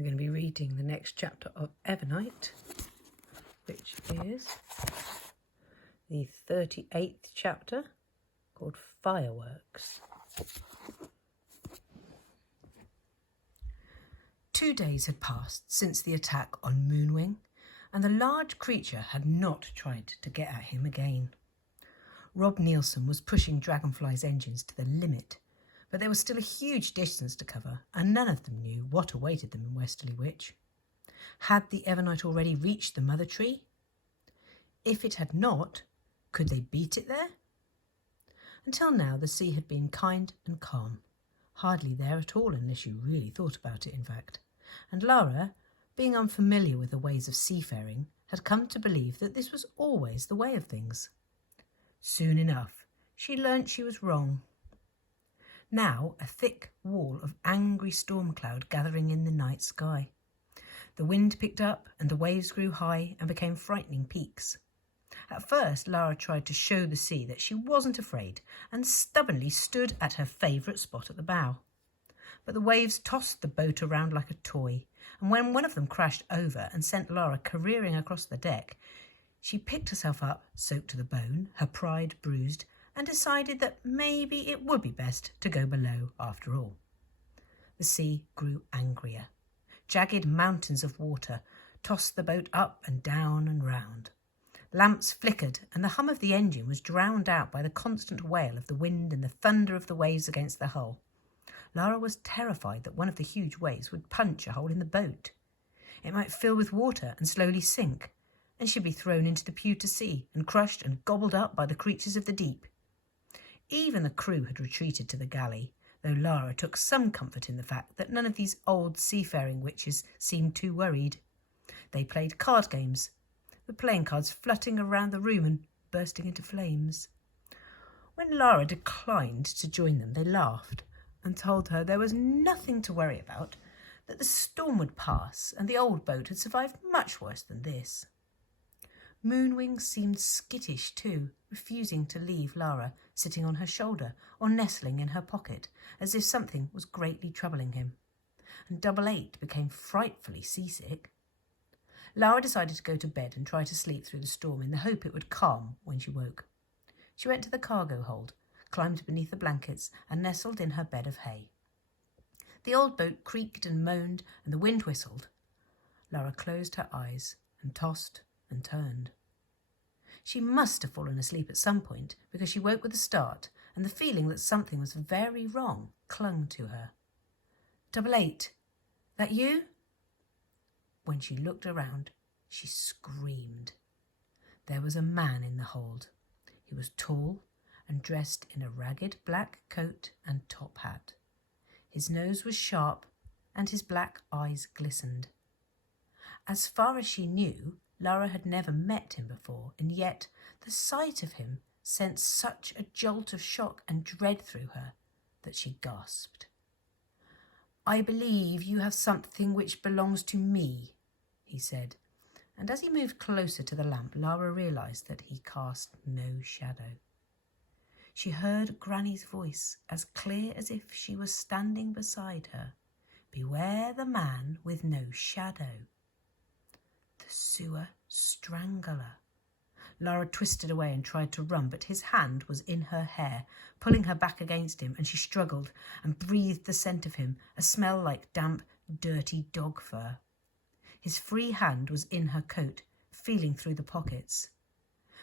We're going to be reading the next chapter of EVERNIGHT, which is the 38th chapter, called Fireworks. 2 days had passed since the attack on Moonwing, and the large creature had not tried to get at him again. Rob Nielsen was pushing Dragonfly's engines to the limit, but there was still a huge distance to cover, and none of them knew what awaited them in Westerly Witch. Had the EVERNIGHT already reached the mother tree? If it had not, could they beat it there? Until now, the sea had been kind and calm, hardly there at all unless you really thought about it, in fact. And Lara, being unfamiliar with the ways of seafaring, had come to believe that this was always the way of things. Soon enough, she learnt she was wrong. Now a thick wall of angry storm cloud gathering in the night sky. The wind picked up and the waves grew high and became frightening peaks. At first, Lara tried to show the sea that she wasn't afraid and stubbornly stood at her favourite spot at the bow. But the waves tossed the boat around like a toy, and when one of them crashed over and sent Lara careering across the deck, she picked herself up, soaked to the bone, her pride bruised, and decided that maybe it would be best to go below after all. The sea grew angrier. Jagged mountains of water tossed the boat up and down and round. Lamps flickered, and the hum of the engine was drowned out by the constant wail of the wind and the thunder of the waves against the hull. Lara was terrified that one of the huge waves would punch a hole in the boat. It might fill with water and slowly sink, and she'd be thrown into the pewter sea and crushed and gobbled up by the creatures of the deep. Even the crew had retreated to the galley, though Lara took some comfort in the fact that none of these old seafaring witches seemed too worried. They played card games, the playing cards flutting around the room and bursting into flames. When Lara declined to join them, they laughed and told her there was nothing to worry about, that the storm would pass and the old boat had survived much worse than this. Moonwing seemed skittish too, refusing to leave Lara sitting on her shoulder or nestling in her pocket, as if something was greatly troubling him. And 88 became frightfully seasick. Lara decided to go to bed and try to sleep through the storm in the hope it would calm when she woke. She went to the cargo hold, climbed beneath the blankets and nestled in her bed of hay. The old boat creaked and moaned and the wind whistled. Lara closed her eyes and tossed and turned. She must have fallen asleep at some point, because she woke with a start, and the feeling that something was very wrong clung to her. 88, that you? When she looked around, she screamed. There was a man in the hold. He was tall and dressed in a ragged black coat and top hat. His nose was sharp, and his black eyes glistened. As far as she knew, Lara had never met him before, and yet the sight of him sent such a jolt of shock and dread through her that she gasped. "I believe you have something which belongs to me," he said, and as he moved closer to the lamp, Lara realised that he cast no shadow. She heard Granny's voice as clear as if she was standing beside her. "Beware the man with no shadow." The sewer strangler. Lara twisted away and tried to run, but his hand was in her hair, pulling her back against him, and she struggled and breathed the scent of him, a smell like damp, dirty dog fur. His free hand was in her coat, feeling through the pockets.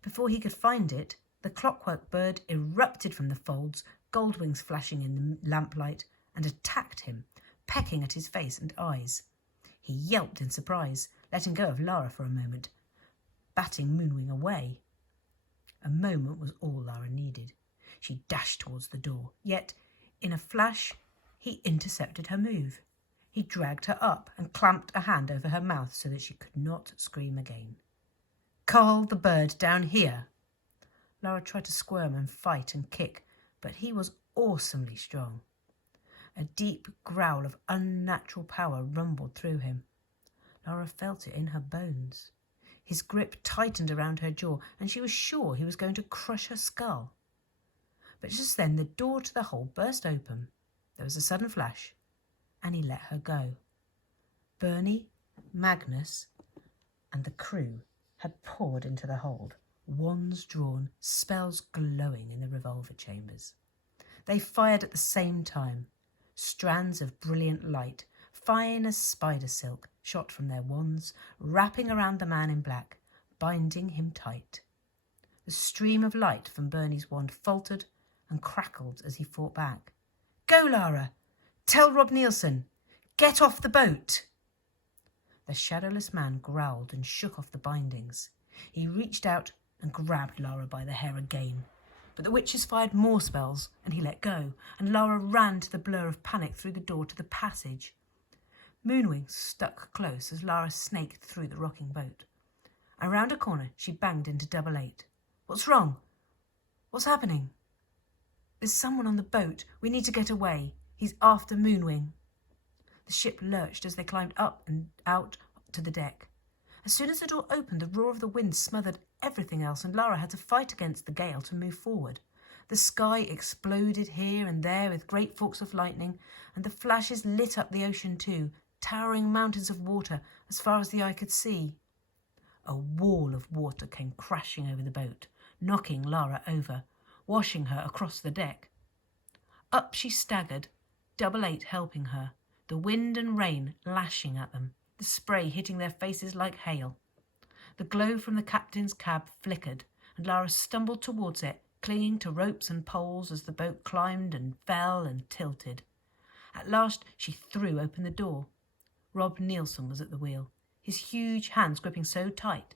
Before he could find it, the clockwork bird erupted from the folds, gold wings flashing in the lamplight, and attacked him, pecking at his face and eyes. He yelped in surprise, letting go of Lara for a moment, batting Moonwing away. A moment was all Lara needed. She dashed towards the door, yet, in a flash, he intercepted her move. He dragged her up and clamped a hand over her mouth so that she could not scream again. "Call the bird down here." Lara tried to squirm and fight and kick, but he was awesomely strong. A deep growl of unnatural power rumbled through him. Lara felt it in her bones. His grip tightened around her jaw, and she was sure he was going to crush her skull. But just then the door to the hole burst open. There was a sudden flash, and he let her go. Bernie, Magnus, and the crew had poured into the hold, wands drawn, spells glowing in the revolver chambers. They fired at the same time. Strands of brilliant light, fine as spider silk, shot from their wands, wrapping around the man in black, binding him tight. The stream of light from Bernie's wand faltered and crackled as he fought back. "Go, Lara! Tell Rob Nielsen! Get off the boat!" The shadowless man growled and shook off the bindings. He reached out and grabbed Lara by the hair again. But the witches fired more spells, and he let go, and Lara ran to the blur of panic through the door to the passage. Moonwing stuck close as Lara snaked through the rocking boat. Around a corner, she banged into 88. "What's wrong? What's happening?" "There's someone on the boat. We need to get away. He's after Moonwing." The ship lurched as they climbed up and out to the deck. As soon as the door opened, the roar of the wind smothered everything else, and Lara had to fight against the gale to move forward. The sky exploded here and there with great forks of lightning, and the flashes lit up the ocean too, towering mountains of water as far as the eye could see. A wall of water came crashing over the boat, knocking Lara over, washing her across the deck. Up she staggered, 88 helping her, the wind and rain lashing at them, the spray hitting their faces like hail. The glow from the captain's cab flickered, and Lara stumbled towards it, clinging to ropes and poles as the boat climbed and fell and tilted. At last she threw open the door. Rob Nielsen was at the wheel, his huge hands gripping so tight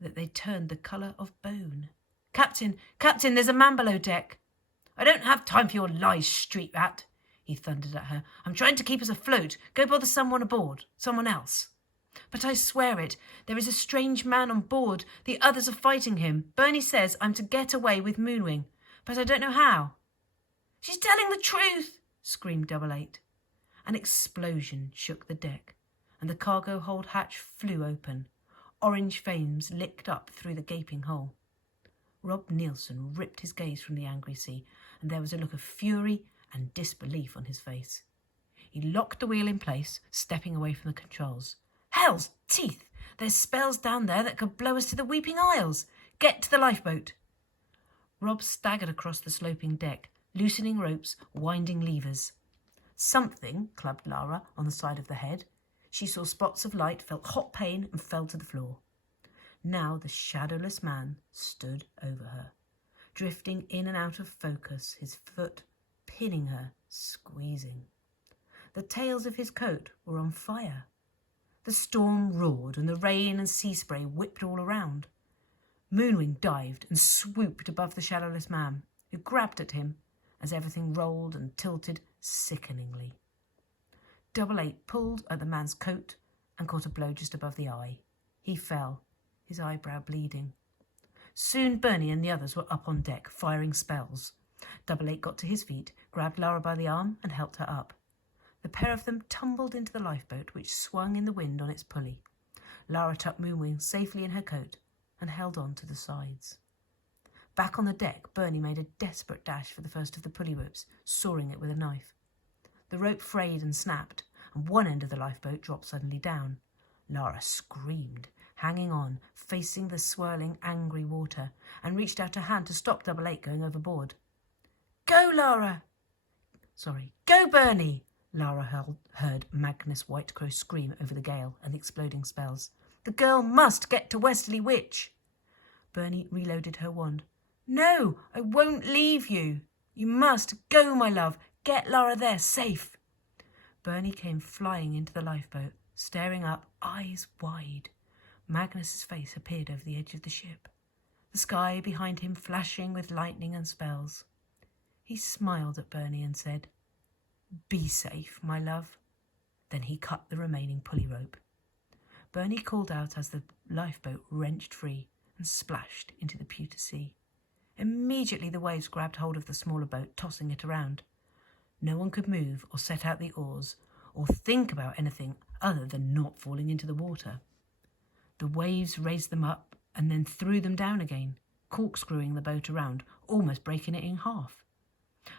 that they turned the colour of bone. Captain, there's a man below deck." "I don't have time for your lies, street rat," he thundered at her. "I'm trying to keep us afloat. Go bother someone aboard, someone else." "But I swear it. There is a strange man on board. The others are fighting him. Bernie says I'm to get away with Moonwing, but I don't know how." "She's telling the truth," screamed 88. An explosion shook the deck, and the cargo hold hatch flew open. Orange flames licked up through the gaping hole. Rob Nielsen ripped his gaze from the angry sea, and there was a look of fury and disbelief on his face. He locked the wheel in place, stepping away from the controls. "Hell's teeth! There's spells down there that could blow us to the Weeping Isles. Get to the lifeboat." Rob staggered across the sloping deck, loosening ropes, winding levers. Something clubbed Lara on the side of the head. She saw spots of light, felt hot pain, and fell to the floor. Now the shadowless man stood over her, drifting in and out of focus, his foot pinning her, squeezing. The tails of his coat were on fire. The storm roared, and the rain and sea spray whipped all around. Moonwing dived and swooped above the shadowless man, who grabbed at him as everything rolled and tilted sickeningly. 88 pulled at the man's coat and caught a blow just above the eye. He fell, his eyebrow bleeding. Soon Bernie and the others were up on deck, firing spells. 88 got to his feet, grabbed Lara by the arm and helped her up. The pair of them tumbled into the lifeboat, which swung in the wind on its pulley. Lara tucked Moonwing safely in her coat and held on to the sides. Back on the deck, Bernie made a desperate dash for the first of the pulley ropes, sawing it with a knife. The rope frayed and snapped, and one end of the lifeboat dropped suddenly down. Lara screamed, hanging on, facing the swirling, angry water, and reached out a hand to stop 88 going overboard. "Go, Lara!" "Go, Bernie!" Lara heard Magnus Whitecrow scream over the gale and the exploding spells. "The girl must get to Westerly Witch." Bernie reloaded her wand. "No, I won't leave you. You must go, my love. Get Lara there, safe." Bernie came flying into the lifeboat, staring up, eyes wide. Magnus's face appeared over the edge of the ship, the sky behind him flashing with lightning and spells. He smiled at Bernie and said, "Be safe, my love." Then he cut the remaining pulley rope. Bernie called out as the lifeboat wrenched free and splashed into the pewter sea. Immediately the waves grabbed hold of the smaller boat, tossing it around. No one could move or set out the oars or think about anything other than not falling into the water. The waves raised them up and then threw them down again, corkscrewing the boat around, almost breaking it in half.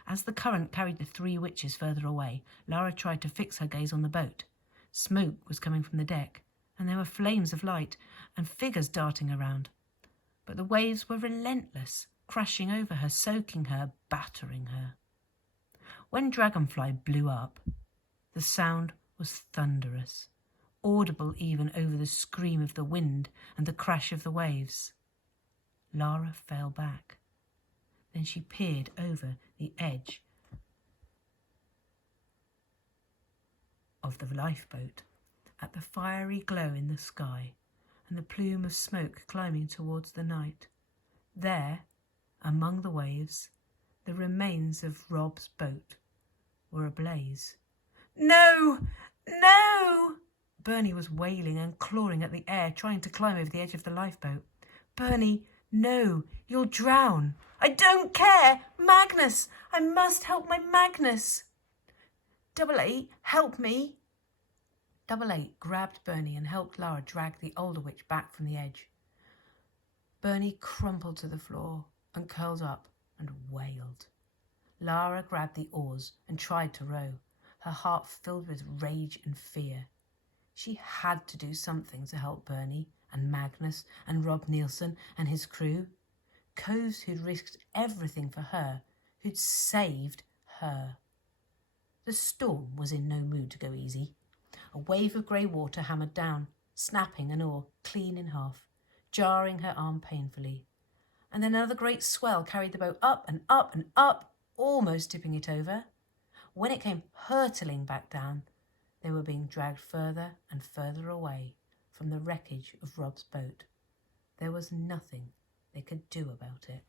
As the current carried the three witches further away, Lara tried to fix her gaze on the boat. Smoke was coming from the deck, and there were flames of light and figures darting around. But the waves were relentless, crashing over her, soaking her, battering her. When Dragonfly blew up, the sound was thunderous, audible even over the scream of the wind and the crash of the waves. Lara fell back. Then she peered over the edge of the lifeboat at the fiery glow in the sky and the plume of smoke climbing towards the night. There, among the waves, the remains of Rob's boat were ablaze. "No! No!" Bernie was wailing and clawing at the air, trying to climb over the edge of the lifeboat. "Bernie, no! You'll drown!" "I don't care! Magnus! I must help my Magnus!" "Double Eight, help me!" Double Eight grabbed Bernie and helped Lara drag the older witch back from the edge. Bernie crumpled to the floor and curled up and wailed. Lara grabbed the oars and tried to row, her heart filled with rage and fear. She had to do something to help Bernie and Magnus and Rob Nielsen and his crew. Coves who'd risked everything for her, who'd saved her. The storm was in no mood to go easy. A wave of grey water hammered down, snapping an oar clean in half, jarring her arm painfully. And then another great swell carried the boat up and up and up, almost tipping it over. When it came hurtling back down, they were being dragged further and further away from the wreckage of Rob's boat. There was nothing they could do about it.